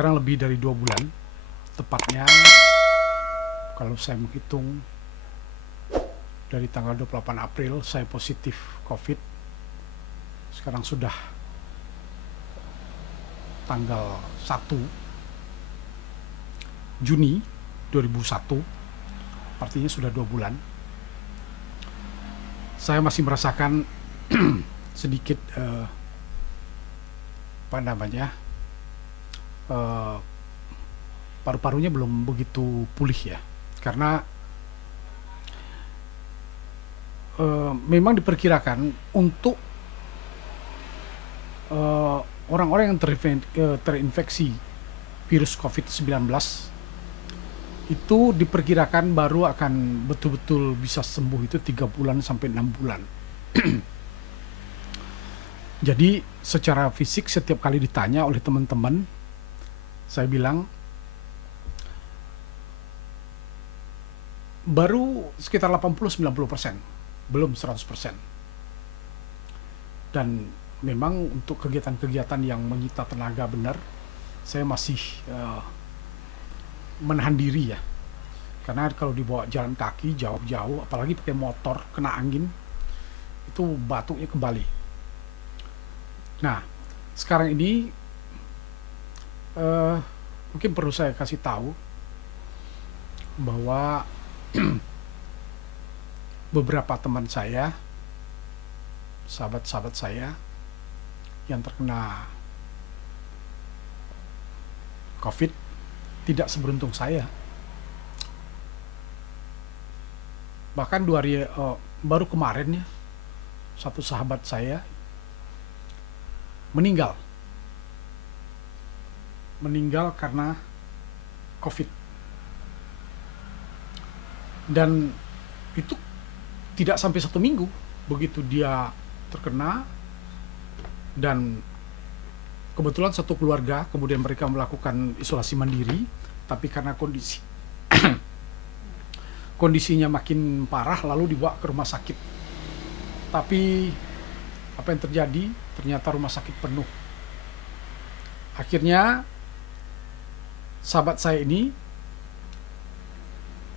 sekarang lebih dari 2 bulan, tepatnya kalau saya menghitung dari tanggal 28 April saya positif COVID. Sekarang sudah tanggal 1 Juni 2001, artinya sudah 2 bulan. Saya masih merasakan sedikit paru-parunya belum begitu pulih ya, karena memang diperkirakan untuk orang-orang yang terinfeksi virus COVID-19 itu diperkirakan baru akan betul-betul bisa sembuh itu 3 bulan sampai 6 bulan. Jadi secara fisik setiap kali ditanya oleh teman-teman, saya bilang baru sekitar 80-90%, belum 100%. Dan memang untuk kegiatan-kegiatan yang menyita tenaga benar, saya masih menahan diri ya. Karena kalau dibawa jalan kaki jauh-jauh, apalagi pakai motor, kena angin, itu batuknya kembali. Nah, sekarang ini mungkin perlu saya kasih tahu bahwa beberapa teman saya, sahabat-sahabat saya yang terkena COVID tidak seberuntung saya. Bahkan baru kemarin ya, satu sahabat saya meninggal karena COVID. Dan itu tidak sampai 1 minggu begitu dia terkena, dan kebetulan satu keluarga kemudian mereka melakukan isolasi mandiri, tapi karena kondisinya makin parah lalu dibawa ke rumah sakit. Tapi apa yang terjadi? Ternyata rumah sakit penuh. Akhirnya sahabat saya ini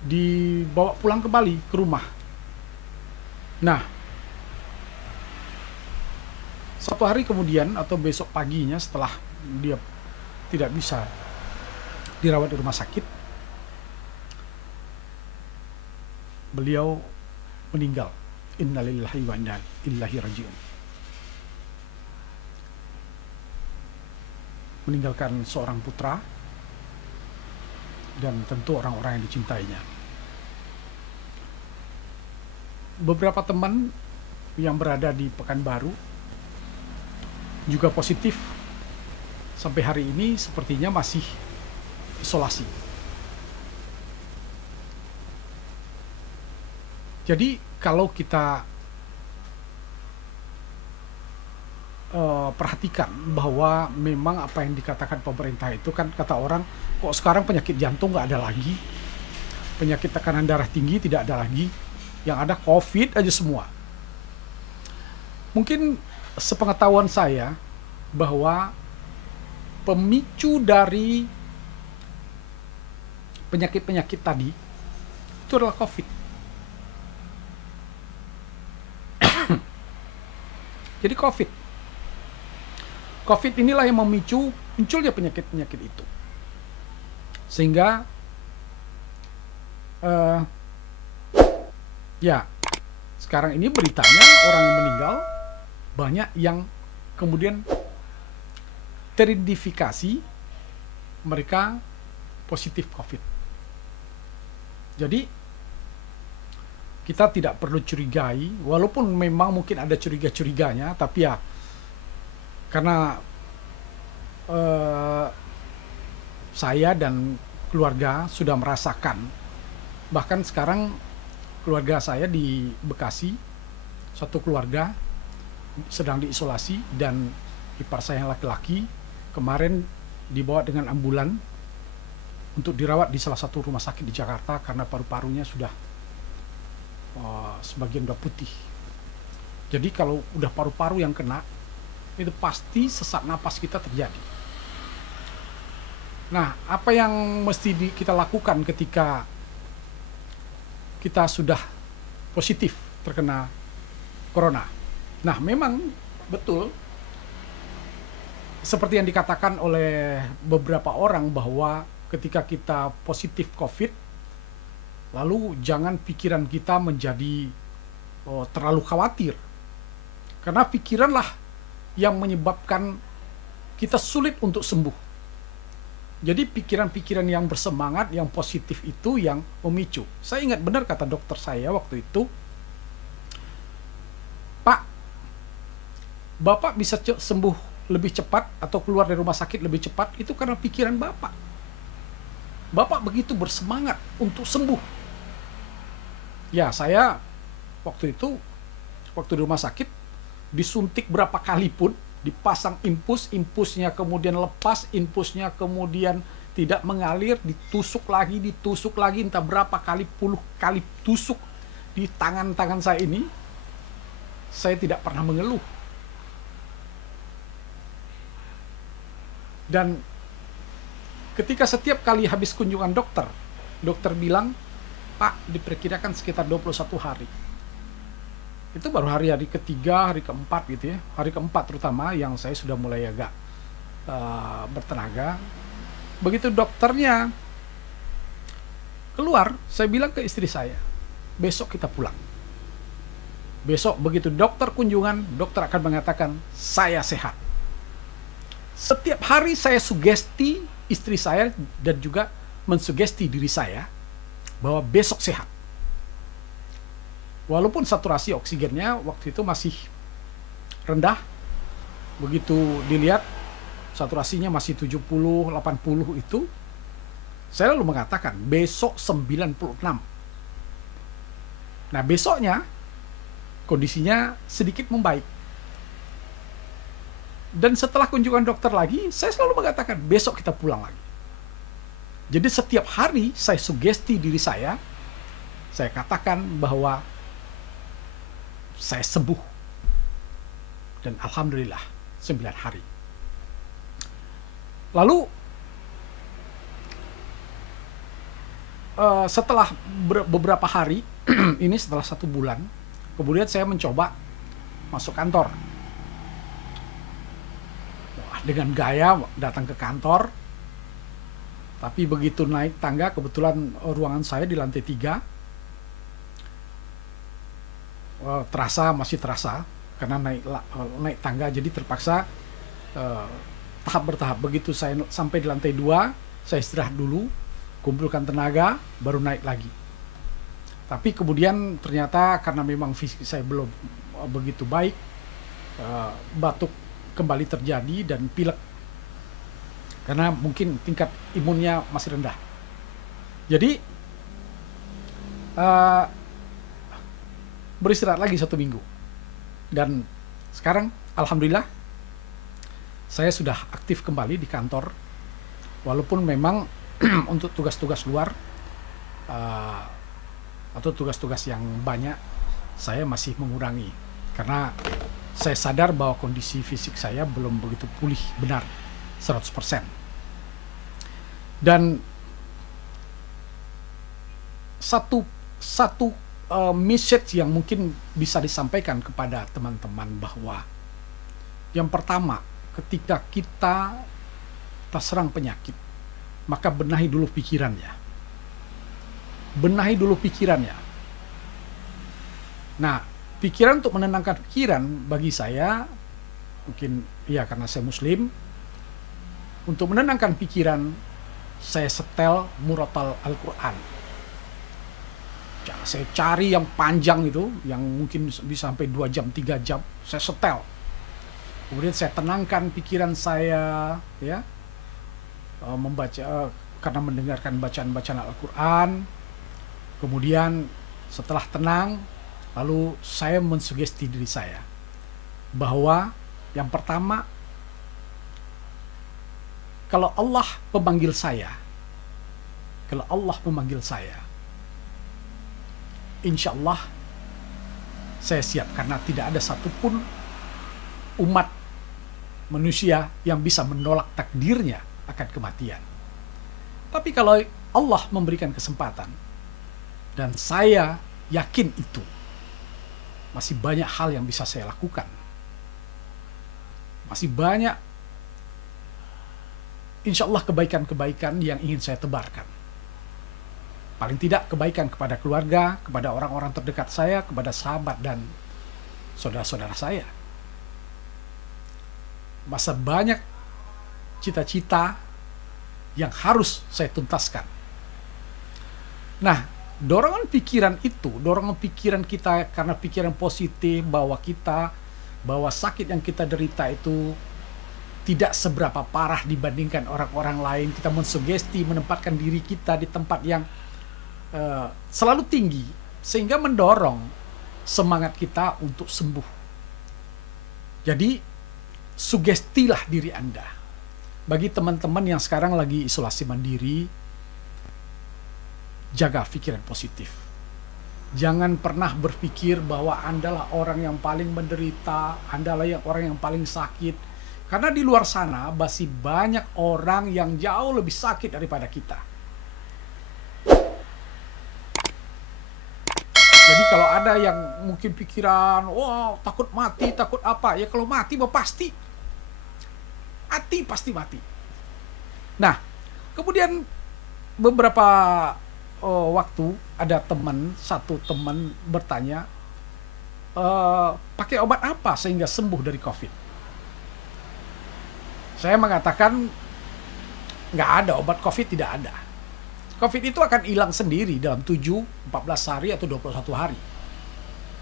dibawa pulang kembali ke rumah. Nah, 1 hari kemudian atau besok paginya setelah dia tidak bisa dirawat di rumah sakit, beliau meninggal. Innalillahi wa inna ilaihi raji'un. Meninggalkan seorang putra dan tentu orang-orang yang dicintainya. Beberapa teman yang berada di Pekanbaru juga positif. Sampai hari ini sepertinya masih isolasi. Jadi kalau kita perhatikan bahwa memang apa yang dikatakan pemerintah itu kan, kata orang, kok sekarang penyakit jantung nggak ada lagi, penyakit tekanan darah tinggi tidak ada lagi, yang ada COVID aja semua. Mungkin sepengetahuan saya bahwa pemicu dari penyakit-penyakit tadi itu adalah COVID. Jadi COVID inilah yang memicu munculnya penyakit-penyakit itu. Sehingga ya sekarang ini beritanya orang yang meninggal banyak yang kemudian teridentifikasi mereka positif COVID. Jadi kita tidak perlu curigai, walaupun memang mungkin ada curiga-curiganya, tapi ya karena saya dan keluarga sudah merasakan, bahkan sekarang keluarga saya di Bekasi, satu keluarga sedang diisolasi, dan ipar saya yang laki-laki kemarin dibawa dengan ambulan untuk dirawat di salah satu rumah sakit di Jakarta karena paru-parunya sudah sebagian udah putih. Jadi kalau udah paru-paru yang kena, itu pasti sesak napas kita terjadi. Nah, apa yang mesti kita lakukan ketika kita sudah positif terkena corona? Nah, memang betul seperti yang dikatakan oleh beberapa orang bahwa ketika kita positif COVID, lalu jangan pikiran kita menjadi terlalu khawatir. Karena pikiranlah yang menyebabkan kita sulit untuk sembuh. Jadi pikiran-pikiran yang bersemangat, yang positif itu yang memicu. Saya ingat benar kata dokter saya waktu itu, "Pak, Bapak bisa sembuh lebih cepat atau keluar dari rumah sakit lebih cepat, itu karena pikiran Bapak. Bapak begitu bersemangat untuk sembuh." Ya, saya waktu itu, waktu di rumah sakit, disuntik berapa kali pun, dipasang impusnya kemudian lepas, impusnya kemudian tidak mengalir, ditusuk lagi, entah berapa kali, puluh kali tusuk di tangan-tangan saya ini, saya tidak pernah mengeluh. Dan ketika setiap kali habis kunjungan dokter, dokter bilang, "Pak, diperkirakan sekitar 21 hari." Itu baru hari-hari ketiga, hari keempat gitu ya. Hari keempat terutama yang saya sudah mulai agak bertenaga. Begitu dokternya keluar, saya bilang ke istri saya, "Besok kita pulang." Besok begitu dokter kunjungan, dokter akan mengatakan, "Saya sehat." Setiap hari saya sugesti istri saya dan juga mensugesti diri saya bahwa besok sehat. Walaupun saturasi oksigennya waktu itu masih rendah, begitu dilihat saturasinya masih 70-80 itu, saya lalu mengatakan besok 96. Nah, besoknya kondisinya sedikit membaik. Dan setelah kunjungan dokter lagi, saya selalu mengatakan besok kita pulang lagi. Jadi setiap hari saya sugesti diri saya katakan bahwa saya sembuh. Dan alhamdulillah 9 hari. Lalu setelah beberapa hari, ini setelah 1 bulan, kemudian saya mencoba masuk kantor. Wah, dengan gaya datang ke kantor, tapi begitu naik tangga, kebetulan ruangan saya di lantai 3, masih terasa karena naik tangga, jadi terpaksa tahap bertahap. Begitu saya sampai di lantai 2, saya istirahat dulu, kumpulkan tenaga, baru naik lagi. Tapi kemudian ternyata karena memang fisik saya belum begitu baik, batuk kembali terjadi dan pilek karena mungkin tingkat imunnya masih rendah. Jadi beristirahat lagi 1 minggu. Dan sekarang alhamdulillah saya sudah aktif kembali di kantor. Walaupun memang untuk tugas-tugas luar atau tugas-tugas yang banyak saya masih mengurangi. Karena saya sadar bahwa kondisi fisik saya belum begitu pulih benar 100%. Dan satu message yang mungkin bisa disampaikan kepada teman-teman bahwa yang pertama, ketika kita terserang penyakit, maka benahi dulu pikirannya. Benahi dulu pikirannya. Nah, pikiran untuk menenangkan pikiran bagi saya, mungkin ya karena saya muslim, untuk menenangkan pikiran saya setel murotal Al-Quran. Saya cari yang panjang itu, yang mungkin bisa sampai 2 jam, 3 jam, saya setel. Kemudian saya tenangkan pikiran saya, ya, membaca karena mendengarkan bacaan-bacaan Al-Quran. Kemudian setelah tenang, lalu saya mensugesti diri saya bahwa yang pertama, kalau Allah memanggil saya, insya Allah saya siap, karena tidak ada satupun umat manusia yang bisa menolak takdirnya akan kematian. Tapi kalau Allah memberikan kesempatan, dan saya yakin itu, masih banyak hal yang bisa saya lakukan. Masih banyak, insya Allah, kebaikan-kebaikan yang ingin saya tebarkan. Paling tidak kebaikan kepada keluarga, kepada orang-orang terdekat saya, kepada sahabat dan saudara-saudara saya. Masa banyak cita-cita yang harus saya tuntaskan. Nah, dorongan pikiran itu, dorongan pikiran kita karena pikiran positif bahwa sakit yang kita derita itu tidak seberapa parah dibandingkan orang-orang lain. Kita mensugesti, menempatkan diri kita di tempat yang selalu tinggi, sehingga mendorong semangat kita untuk sembuh. Jadi, sugestilah diri Anda. Bagi teman-teman yang sekarang lagi isolasi mandiri, jaga pikiran positif. Jangan pernah berpikir bahwa Anda lah orang yang paling menderita, Anda lah orang yang paling sakit. Karena di luar sana masih banyak orang yang jauh lebih sakit daripada kita. Jadi kalau ada yang mungkin pikiran, wow, takut mati, takut apa, ya kalau mati pasti. Pasti mati. Nah, kemudian beberapa waktu ada satu teman bertanya, pakai obat apa sehingga sembuh dari COVID? Saya mengatakan, nggak ada obat COVID, tidak ada. COVID itu akan hilang sendiri dalam 7, 14 hari atau 21 hari.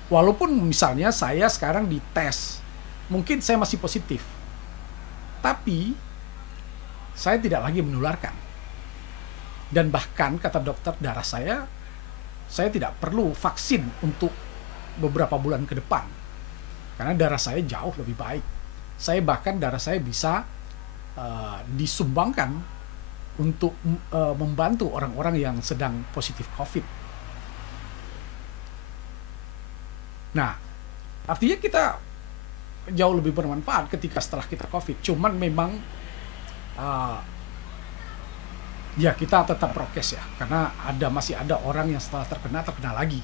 Walaupun misalnya saya sekarang dites, mungkin saya masih positif. Tapi, saya tidak lagi menularkan. Dan bahkan kata dokter darah saya tidak perlu vaksin untuk beberapa bulan ke depan. Karena darah saya jauh lebih baik. Darah saya bisa disumbangkan untuk membantu orang-orang yang sedang positif COVID. Nah, artinya kita jauh lebih bermanfaat ketika setelah kita COVID. Cuman memang ya kita tetap prokes ya, karena masih ada orang yang setelah terkena lagi.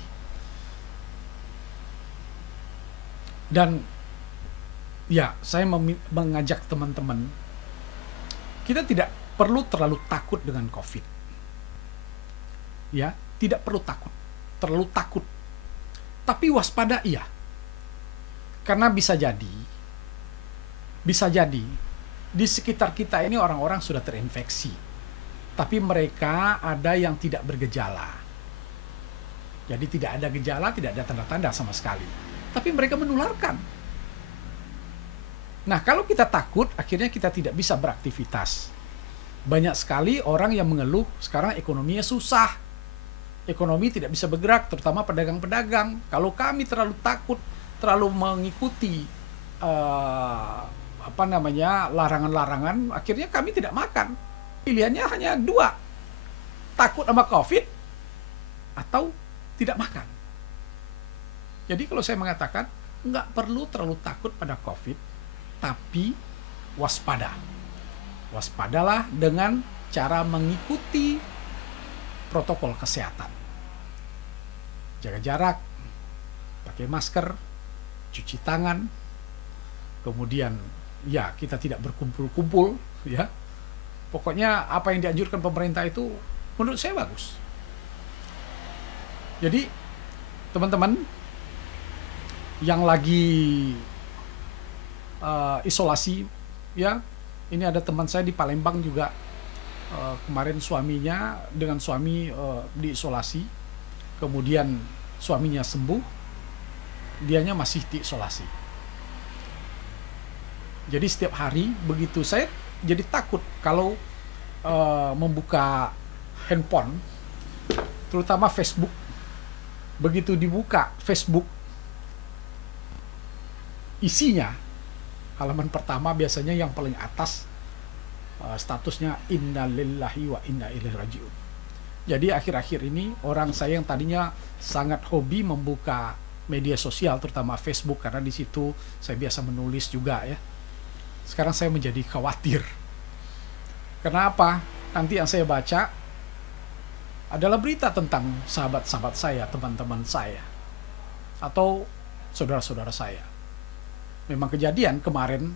Dan ya, saya mengajak teman-teman, kita tidak perlu terlalu takut dengan COVID. Ya, tidak perlu terlalu takut. Tapi waspada iya. Karena bisa jadi di sekitar kita ini orang-orang sudah terinfeksi. Tapi mereka ada yang tidak bergejala. Jadi tidak ada gejala, tidak ada tanda-tanda sama sekali. Tapi mereka menularkan. Nah, kalau kita takut, akhirnya kita tidak bisa beraktivitas. Banyak sekali orang yang mengeluh sekarang ekonominya susah. Ekonomi tidak bisa bergerak, terutama pedagang-pedagang. Kalau kami terlalu takut, terlalu mengikuti larangan-larangan, akhirnya kami tidak makan. Pilihannya hanya 2. Takut sama COVID atau tidak makan. Jadi kalau saya mengatakan, nggak perlu terlalu takut pada COVID, tapi waspada. Waspadalah dengan cara mengikuti protokol kesehatan. Jaga jarak, pakai masker, cuci tangan, kemudian ya kita tidak berkumpul-kumpul, ya. Pokoknya apa yang dianjurkan pemerintah itu menurut saya bagus. Jadi teman-teman yang lagi isolasi, ya, ini ada teman saya di Palembang juga, kemarin suaminya dengan suami diisolasi, kemudian suaminya sembuh, dianya masih diisolasi. Jadi setiap hari begitu, saya jadi takut kalau membuka handphone, terutama Facebook. Begitu dibuka Facebook, isinya halaman pertama biasanya yang paling atas statusnya innalillahi wa inna ilaihi rajiun. Jadi akhir-akhir ini orang saya yang tadinya sangat hobi membuka media sosial, terutama Facebook, karena di situ saya biasa menulis juga ya. Sekarang saya menjadi khawatir. Kenapa? nanti yang saya baca adalah berita tentang sahabat-sahabat saya, teman-teman saya, atau saudara-saudara saya. Memang kejadian kemarin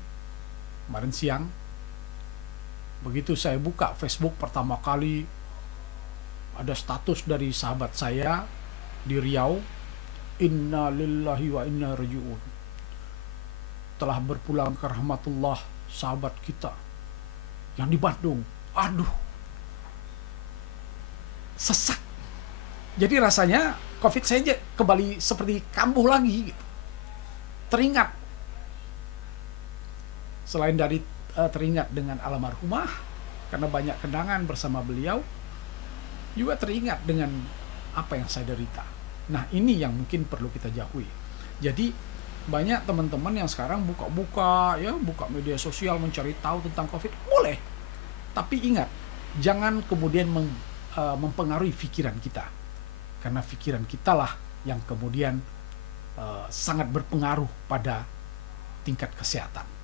siang, begitu saya buka Facebook pertama kali, ada status dari sahabat saya di Riau, "Inna lillahi wa inna raji'un." Telah berpulang ke rahmatullah sahabat kita yang di Bandung. Aduh, sesak. Jadi rasanya COVID saya kembali seperti kambuh lagi gitu. Teringat, selain dari teringat dengan almarhumah karena banyak kenangan bersama beliau, juga teringat dengan apa yang saya derita. Nah, ini yang mungkin perlu kita jauhi. Jadi banyak teman-teman yang sekarang buka media sosial mencari tahu tentang COVID, boleh. Tapi ingat, jangan kemudian mempengaruhi pikiran kita. Karena pikiran kita lah yang kemudian sangat berpengaruh pada tingkat kesehatan.